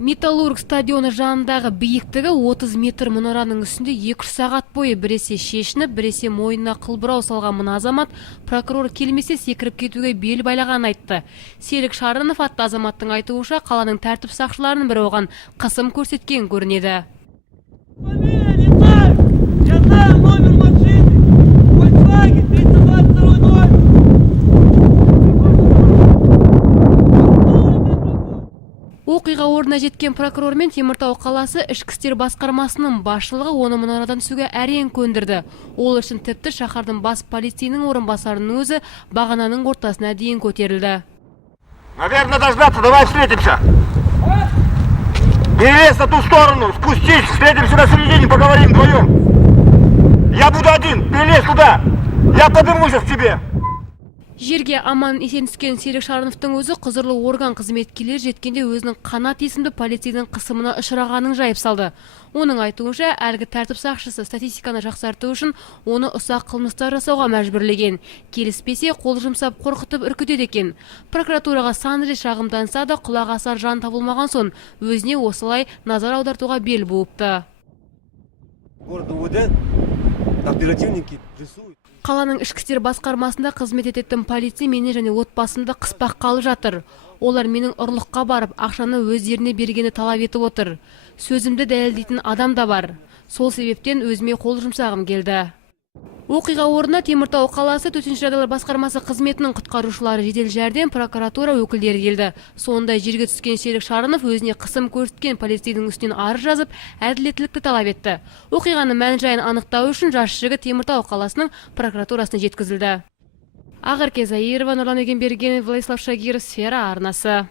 Металлург стадионы жанындағы биіктігі 30 метр мұнараның үстінде 2 сағат бойы біресе шешініп, біресе мойнына қылбұрау салған мына азамат прокурор келмесе секіріп кетуге бел байлаған айтты. Серік Шарынов атты азаматтың айтуынша қаланың тәртіп сақшыларының бірі оған қысым көрсеткен көрінеді. Оқиға орнына жеткен прокурор мен Теміртау қаласы ішкі істер басқармасының басшылығы оны мұнарадан түсуге әрең көндірді. Ол үшін тіпті шаһардың бас полицейінің орынбасарының өзі бағананың ортасына дейін көтерілді. Наверное, дождаться, давай встретимся. Перелез на ту сторону, спустись, встретимся на середине, поговорим вдвоем. Я буду один, перелез туда. Я поднимусь к тебе. Жерге аман есен түскен Серік Шарыновтың өзі құзырлы орган қызметкерлері жеткенде өзінің Қанат есімді полицейдің қысымына ұшырағанын жайып салды. Оның айтуынша, әлгі тәртіп сақшысы статистиканы жақсарту үшін оны ұсақ қылмыстар жасауға мәжбүрлеген. Келіспесе, қол жұмсап қорқытып үркітеді екен. Прокуратураға сан рет шағымданса да құлақ асар жан табылмаған соң өзіне осылай назар аудартуға бел буыпты. Қаланың ішкі істер басқармасында қызмет ететін полицей мені және отбасымды қыспақ қалып жатыр. Олар менің ұрлыққа барып, ақшаны өздеріне бергені талап етіп отыр. Сөзімді дәлелдейтін адам да бар. Сол себептен өзіме қол жұмсағым келді. Оқиға орнына Теміртау қаласы төтенше жағдайлар басқармасы қызметінің құтқарушылары, жедел жәрдем, прокуратура өкілдері келді. Сонда жерге түскен Серік Шарынов өзіне қысым көрсеткен полицейдің үстінен арыз жазып, әділеттілікті талап етті. Оқиғаны мән-жайын анықтау үшін жас жігіт Теміртау қаласының прокуратурасына жеткізілді. Ақерке Заирова, Нұрлан Егенберген, Владислав Шагиров, Сфера арнасы.